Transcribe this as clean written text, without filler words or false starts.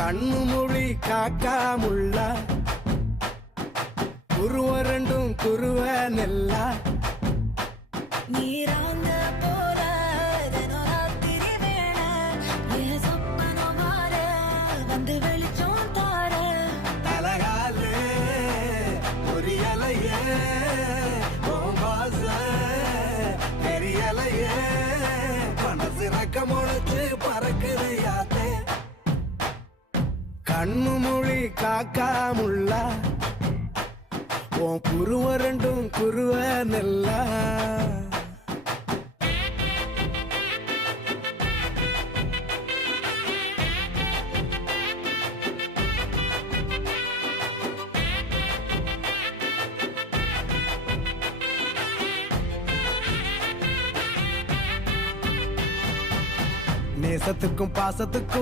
கண்ணு மொழி காக்காமுள்ள குருவ ரெண்டும் குருவ நெல்லா நீராங்க போல தினராத்திரி வேண என் சொப்பனம் மாற வந்து வெளிச்சம் தார தலகாலே பொரியலையே ஓம்பாச பெரியலையே மனசு ரக்க முளைச்சு பறக்குது யாத்தே கண்ணு மொழி காக்காமுள்ள உன் குருவ ரெண்டும் குருவ நெல்லா நேசத்துக்கும் பாசத்துக்கும்